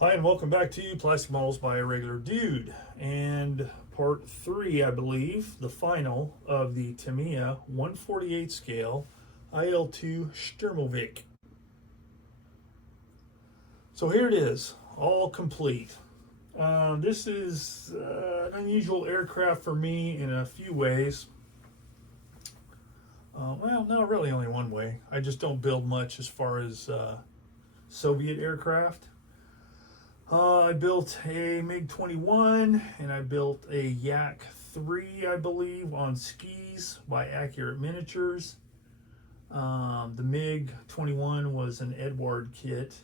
Hi, and welcome back to Plastic Models by a Regular Dude. And part 3, I believe, the final of the Tamiya 148 scale IL2 Shturmovik. So here it is, all complete. This is an unusual aircraft for me in a few ways. Well, no, really only one way. I just don't build much as far as Soviet aircraft. I built a MiG-21 and I built a Yak-3, I believe, on skis by Accurate Miniatures. The MiG-21 was an Edward kit.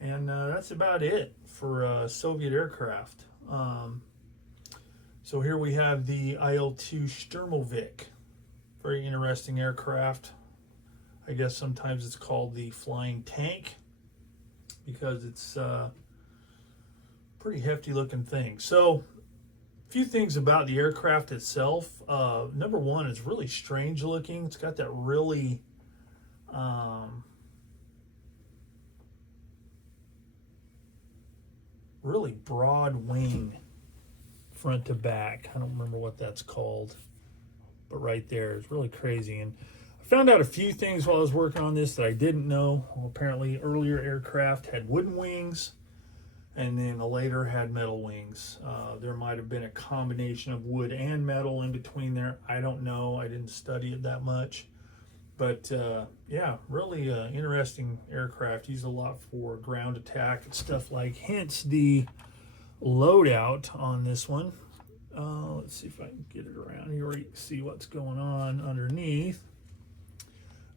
And that's about it for Soviet aircraft. So here we have the IL-2 Shturmovik. Very interesting aircraft. I guess sometimes it's called the flying tank because it's a pretty hefty looking thing. So a few things about the aircraft itself. Number one, it's really strange looking. It's got that really really broad wing front to back. I don't remember what that's called, but right there is really crazy. And I found out a few things while I was working on this that I didn't know. Well, apparently earlier aircraft had wooden wings and then the later had metal wings. There might have been a combination of wood and metal in between there. I don't know. I didn't study it that much. But yeah, really interesting aircraft. Used a lot for ground attack and stuff like. Hence the loadout on this one. Let's see if I can get it around here where you can see what's going on underneath.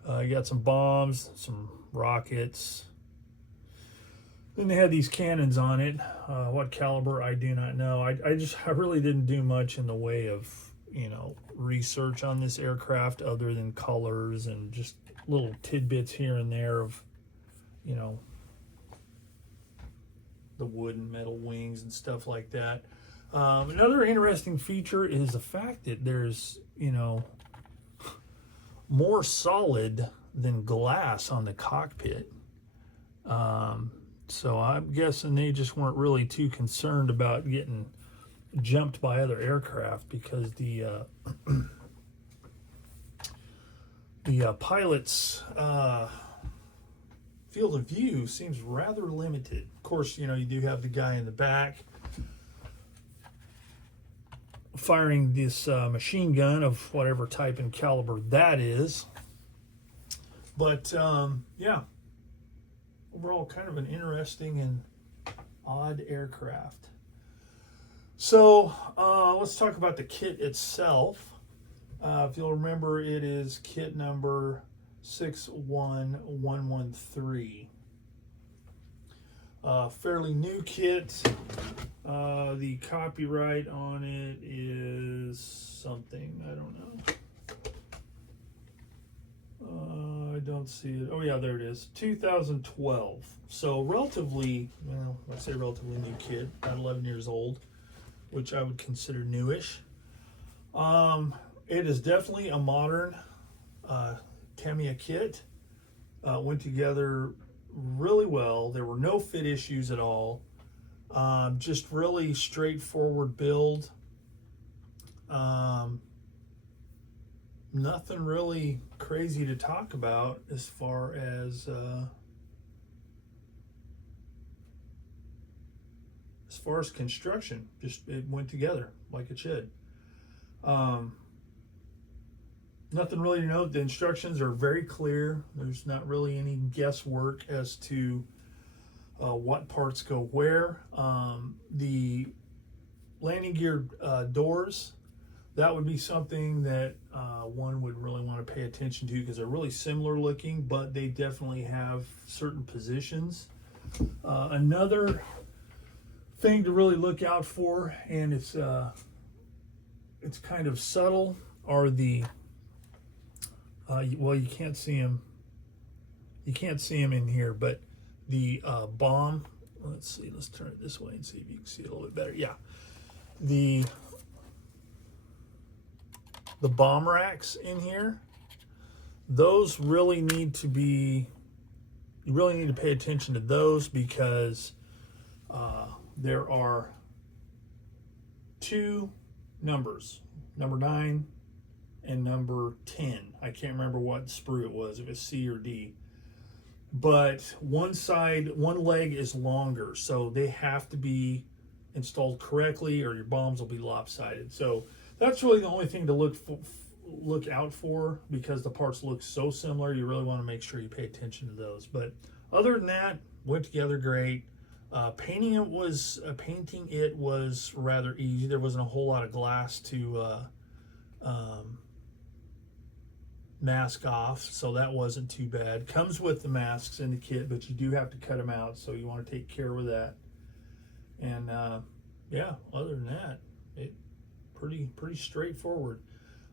You got some bombs, some rockets. Then they had these cannons on it. What caliber, I do not know. I really didn't do much in the way of, research on this aircraft other than colors and just little tidbits here and there of, the wood and metal wings and stuff like that. Another interesting feature is the fact that there's, more solid than glass on the cockpit. So I'm guessing they just weren't really too concerned about getting jumped by other aircraft because the pilot's field of view seems rather limited. Of course, you do have the guy in the back firing this machine gun of whatever type and caliber that is. But yeah, overall kind of an interesting and odd aircraft. So let's talk about the kit itself. If you'll remember, it is kit number 61113. Fairly new kit. The copyright on it is something, I don't know. I don't see it. Oh yeah, there it is. 2012. So relatively, well, I say relatively new kit, about 11 years old, which I would consider newish. It is definitely a modern Tamiya kit. Went together really well. There were no fit issues at all. Just really straightforward build. Nothing really crazy to talk about as far as construction. Just it went together like it should. Nothing really to note. The instructions are very clear. There's not really any guesswork as to what parts go where. The landing gear doors, that would be something that one would really want to pay attention to because they're really similar looking, but they definitely have certain positions. Another thing to really look out for, and it's kind of subtle, are the well, you can't see them in here, but the bomb, let's see, let's turn it this way and see if you can see it a little bit better. Yeah, the bomb racks in here, those really need to be, you really need to pay attention to those because There are two numbers, number 9 and number 10. I can't remember what sprue it was, if it's C or D. But one leg is longer, so they have to be installed correctly or your bombs will be lopsided. So that's really the only thing to look out for, because the parts look so similar. You really want to make sure you pay attention to those. But other than that, went together great. Painting it was rather easy. There wasn't a whole lot of glass to mask off, so that wasn't too bad. Comes with the masks in the kit, but you do have to cut them out, so you want to take care of that. And yeah, other than that, it pretty straightforward.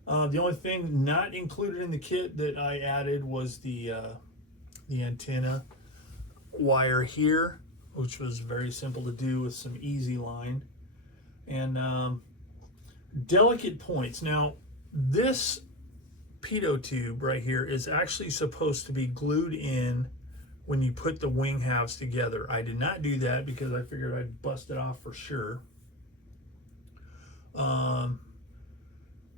The only thing not included in the kit that I added was the antenna wire here, which was very simple to do with some easy line. And delicate points. Now, this pitot tube right here is actually supposed to be glued in when you put the wing halves together. I did not do that because I figured I'd bust it off for sure.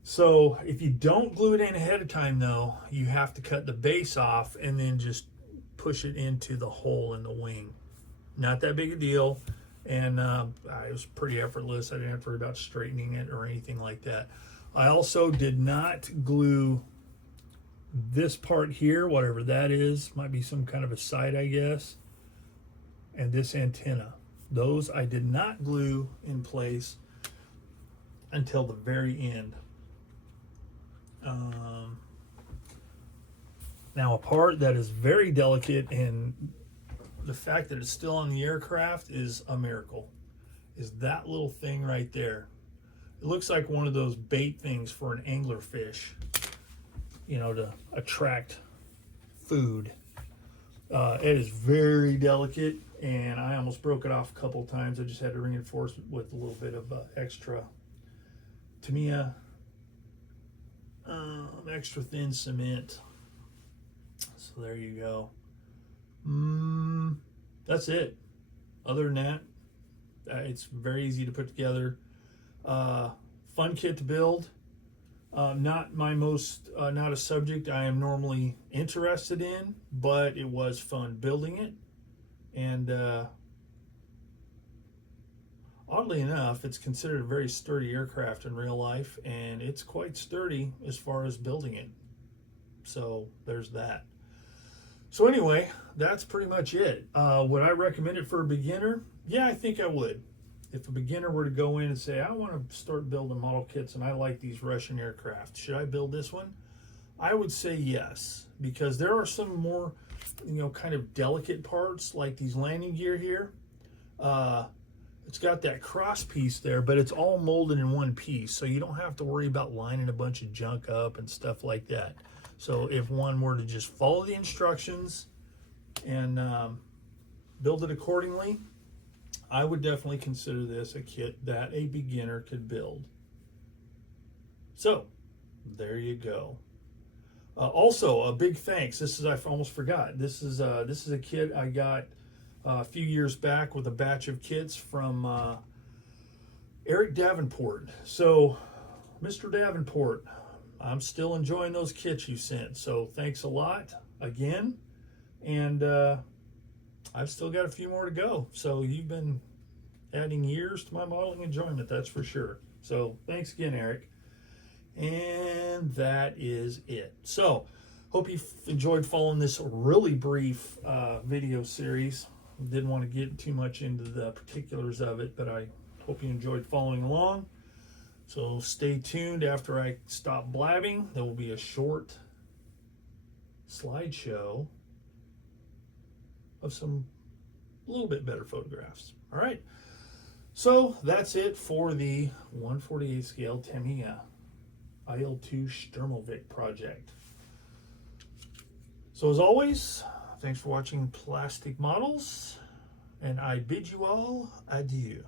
So if you don't glue it in ahead of time, though, you have to cut the base off and then just push it into the hole in the wing. Not that big a deal, and it was pretty effortless. I didn't have to worry about straightening it or anything like that. I also did not glue this part here, whatever that is, might be some kind of a sight, I guess, and this antenna. Those I did not glue in place until the very end. Now, a part that is very delicate, and the fact that it's still on the aircraft is a miracle, is that little thing right there. It looks like one of those bait things for an anglerfish, you know, to attract food. It is very delicate, and I almost broke it off a couple times. I just had to reinforce it with a little bit of extra Tamiya, extra thin cement. So there you go. That's it. Other than that, it's very easy to put together. Fun kit to build. Not my most, not a subject I am normally interested in, but it was fun building it. And oddly enough, it's considered a very sturdy aircraft in real life, and it's quite sturdy as far as building it. So there's that. So anyway, that's pretty much it. Would I recommend it for a beginner? Yeah, I think I would. If a beginner were to go in and say, I want to start building model kits and I like these Russian aircraft, should I build this one? I would say yes, because there are some more, kind of delicate parts, like these landing gear here. It's got that cross piece there, but it's all molded in one piece, so you don't have to worry about lining a bunch of junk up and stuff like that. So if one were to just follow the instructions and build it accordingly, I would definitely consider this a kit that a beginner could build. So there you go. Also, a big thanks. I almost forgot. This is a kit I got a few years back with a batch of kits from Eric Davenport. So, Mr. Davenport, I'm still enjoying those kits you sent. So thanks a lot again. And I've still got a few more to go. So you've been adding years to my modeling enjoyment, that's for sure. So thanks again, Eric. And that is it. So hope you've enjoyed following this really brief video series. Didn't want to get too much into the particulars of it, but I hope you enjoyed following along. So stay tuned. After I stop blabbing, there will be a short slideshow of some a little bit better photographs. All right. So that's it for the 1/48 scale Tamiya IL-2 Shturmovik project. So as always, thanks for watching Plastic Models, and I bid you all adieu.